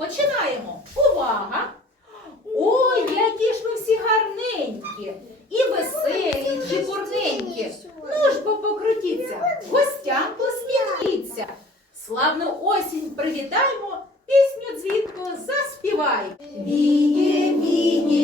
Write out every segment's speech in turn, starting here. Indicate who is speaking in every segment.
Speaker 1: Починаємо. Увага! Ой, які ж ми всі гарненькі! І веселі, і бурненькі. Ну ж бо покрутіться, гостям посміхніться. Славну осінь
Speaker 2: привітаємо, пісню дзвінку заспівай. Віє, віє.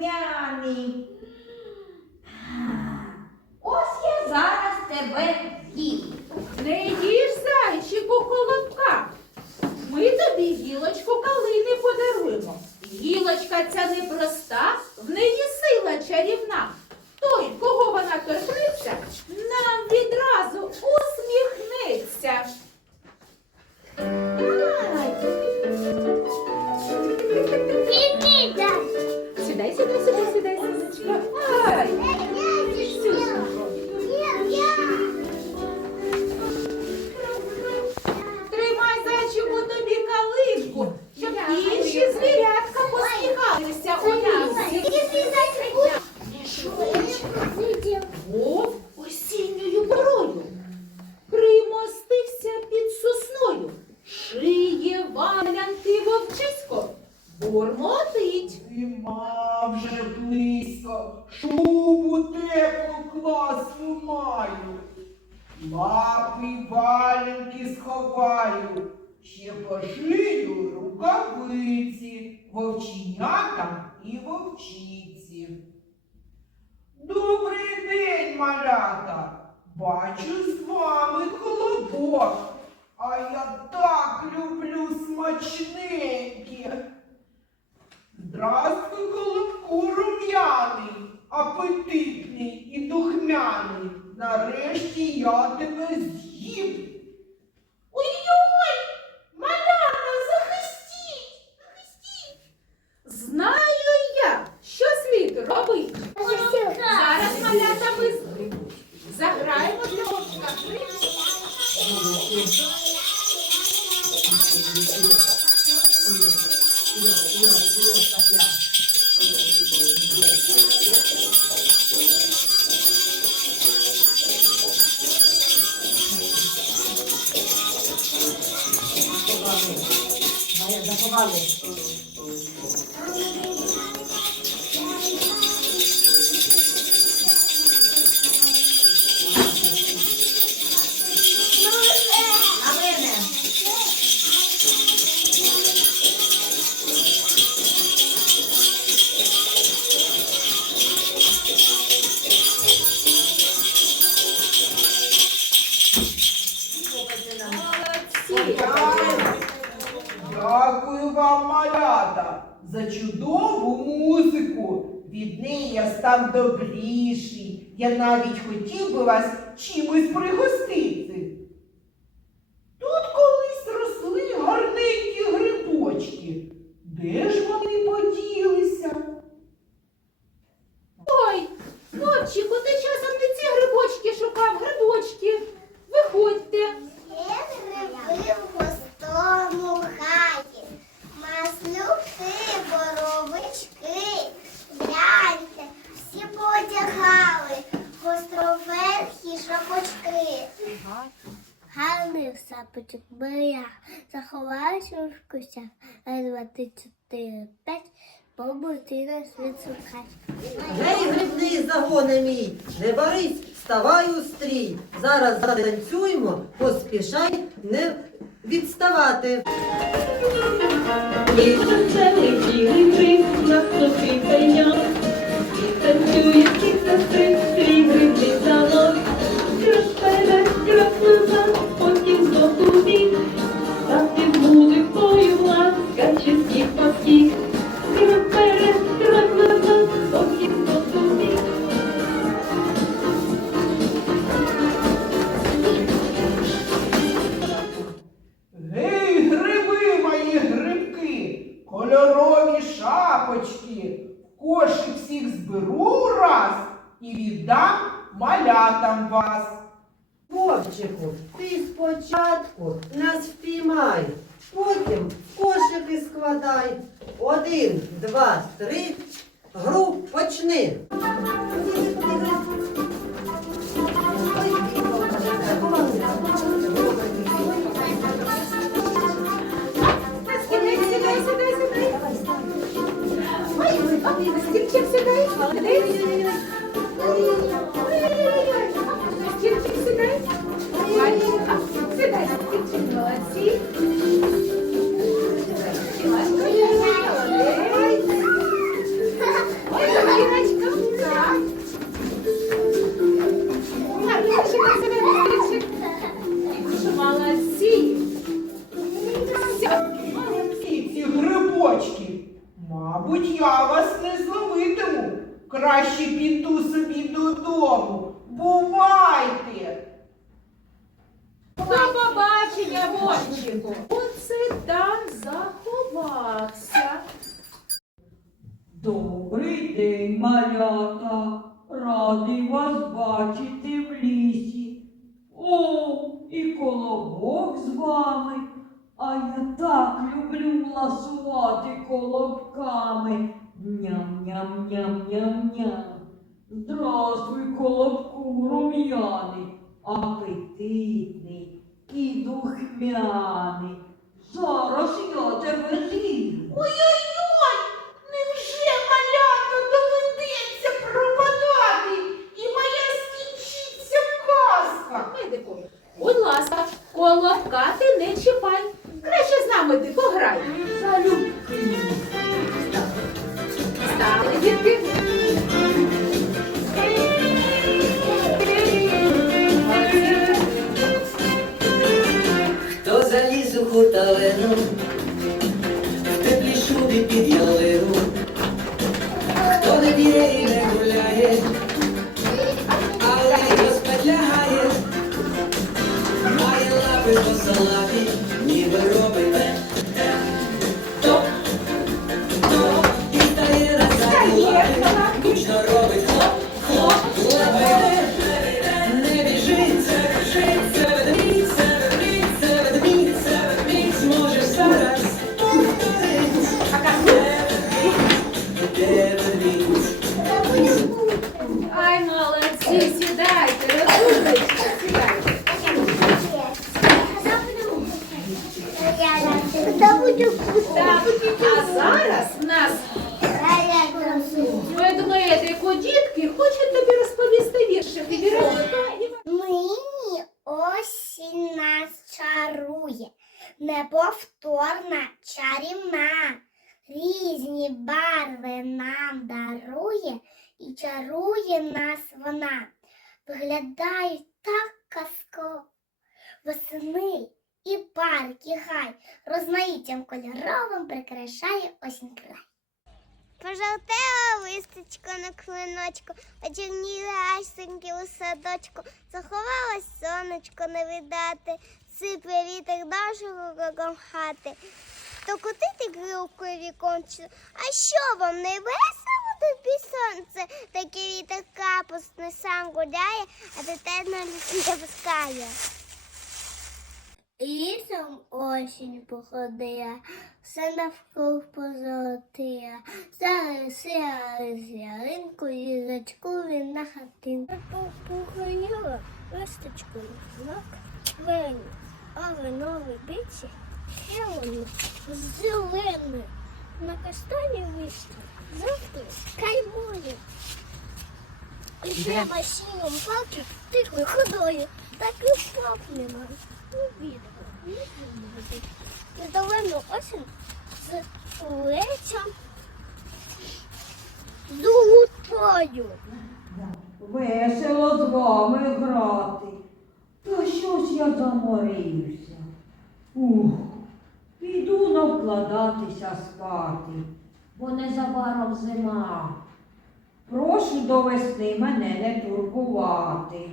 Speaker 2: І духмяний.
Speaker 3: Бачу з вами колобок. А я так люблю смачненьке. Здравствуй, голубку рум'яний, апетитний і духмяний. Нарешті я тебе з'їм.
Speaker 2: Ой-ой! Малята, захистіть! Захистіть! Знаю я, що слід робити. Зараз малята ми заграємо для Вовчика. Молодці!
Speaker 3: Малята, за чудову музику. Від неї я став добріший. Я навіть хотів би вас чимось пригостити. Тут колись росли гарненькі грибочки. Де ж вони поділися?
Speaker 2: Ой, Вовчику, ти часом не ці грибочки шукав, грибочки. Виходьте.
Speaker 4: Є гриби в густому хаті, маслюки, боровички, гляньте, всі подягали, гостроверхі шапочки. Гарний сапочок берег, заховався в кущах, раз, два, три, чотири, п'ять, побути на світ шукать.
Speaker 5: Гей, грибний загоне мій, не барись, вставай у стрій. Зараз затанцюємо, поспішай не відставати.
Speaker 6: Веселий гриб на хто танцює
Speaker 2: Ой, ой, на
Speaker 7: малята. Радий вас бачити в лісі. О, і колобок з вами. А я так люблю ласувати колобками. Ням-ням-ням-ням-ням. Здравствуй, колобку рум'яний, апетитний і духмяний. Зараз я тебе з'їм.
Speaker 3: Ой-ой-ой! Невже малята доведеться пропадати? І моя скінчиться казка.
Speaker 2: Будь ласка, колобка ти не чіпай. Краще з нами ти пограй.
Speaker 7: Залюбки.
Speaker 2: Стали.
Speaker 5: Хто заліз у хуталину, в теплій шубі під ялину,
Speaker 8: не б'є і не гуляє,
Speaker 4: Thank you. Барви нам дарує і чарує нас вона. Виглядають так казково, восени і парк, і гай розмаїттям кольоровим прикрашає осінь край. Пожовтела листочко на клиночку, очерніли асеньки у садочку, заховалось сонечко не видати, сипле вітер нашого кругом хати. То кутити грілкою віконцю, а що вам не весело тобі сонце? Такий вітер капусний сам гуляє, а дитина не пускає. Лісом осінь походила, все навкруг позолотила, зарисила з ялинку їжачку він на хатинку. Похороніла листочкою знак вені, а винові биці хелені зеленою. На кастані вийшли, завтра каймою. Іде на синьому палки тихою ходою, так і впав нема. Увідно, Недолену осінь з лечом золотою.
Speaker 7: Весело з вами грати. Та щось я заморився. Ух, піду навкладатися спати, бо незабаром зима. Прошу до весни мене не турбувати.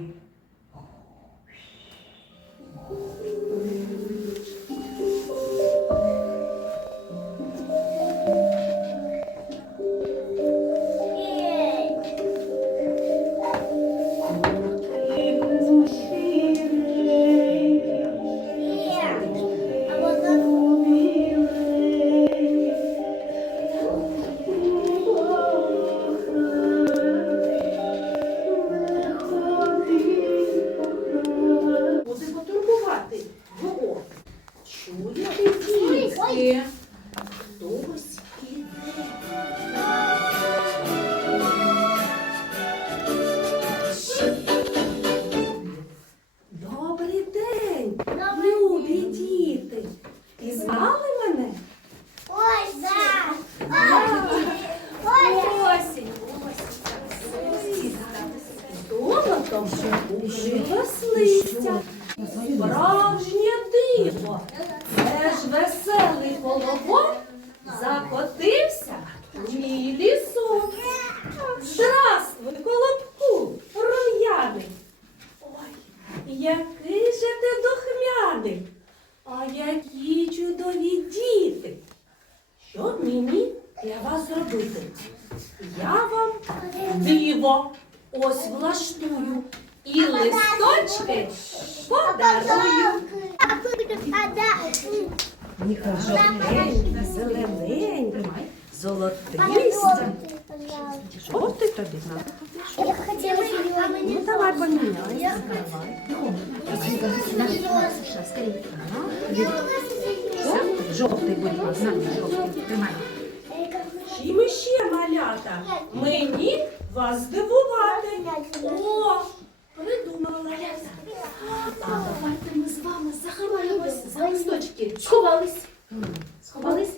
Speaker 1: Веселий колобок закотився в мій лісок. Здравствуй, колобку, рум'яний. Ой, який же ти духмяний, а які чудові діти. Що мені для вас зробити? Я вам диво ось влаштую і листочки подарую.
Speaker 4: А да,
Speaker 5: Їх жовтенькі, зелененькі, золотисті.
Speaker 4: Я хотела
Speaker 5: Ну давай поміняй. Жовтий, будь ласка, жовтий. Тримай.
Speaker 1: Чим іще малята? Мені вас здивувати. О, придумала я. А давайте ми з вами заховаємось за листочки. Сховались. Сховались?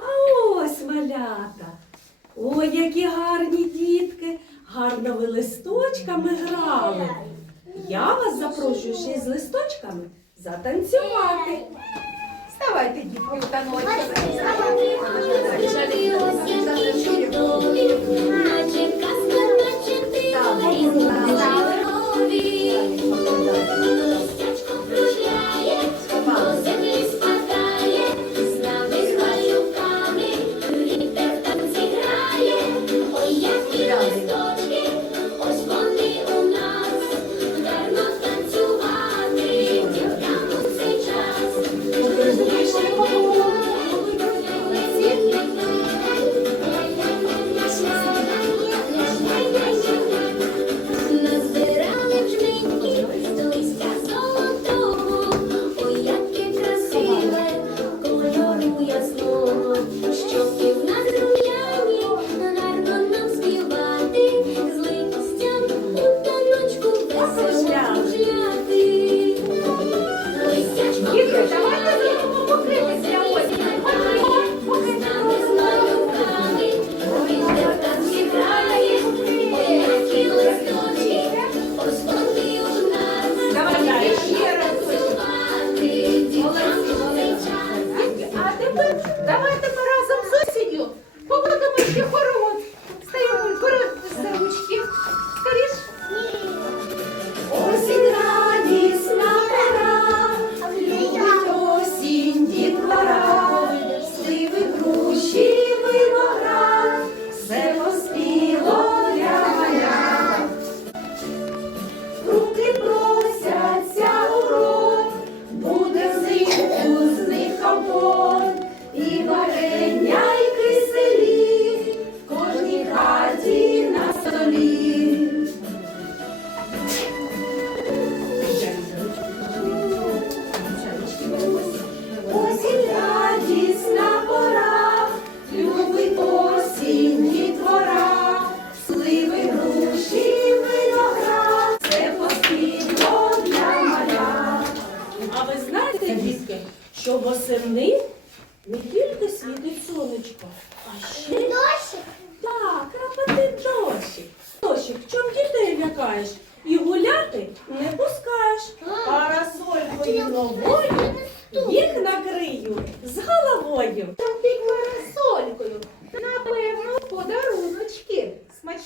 Speaker 1: А ось малята. Ой, які гарні дітки, гарно ви листочками грали. Я вас запрошую ще з листочками затанцювати.
Speaker 9: Вставайте, дітки, та
Speaker 10: Наче казка, наче
Speaker 9: ти,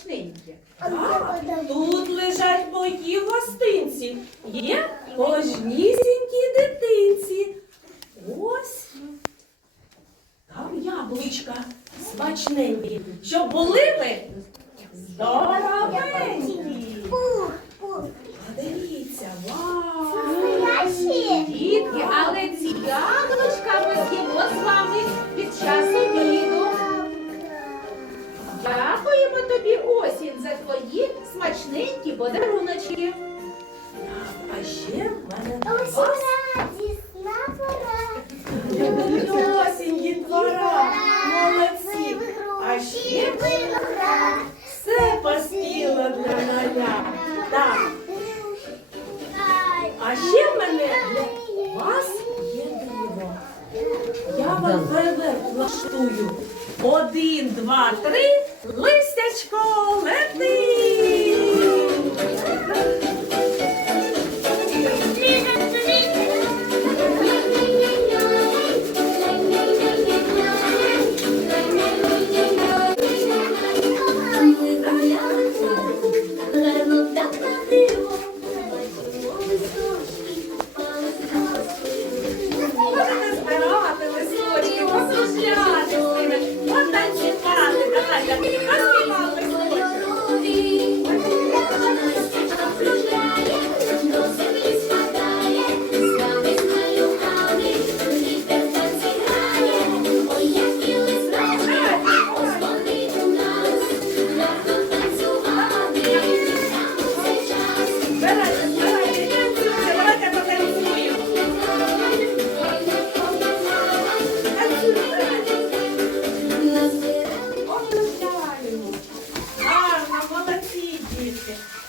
Speaker 1: смачненьке. Тут лежать мої гостинці. Є кожній діти.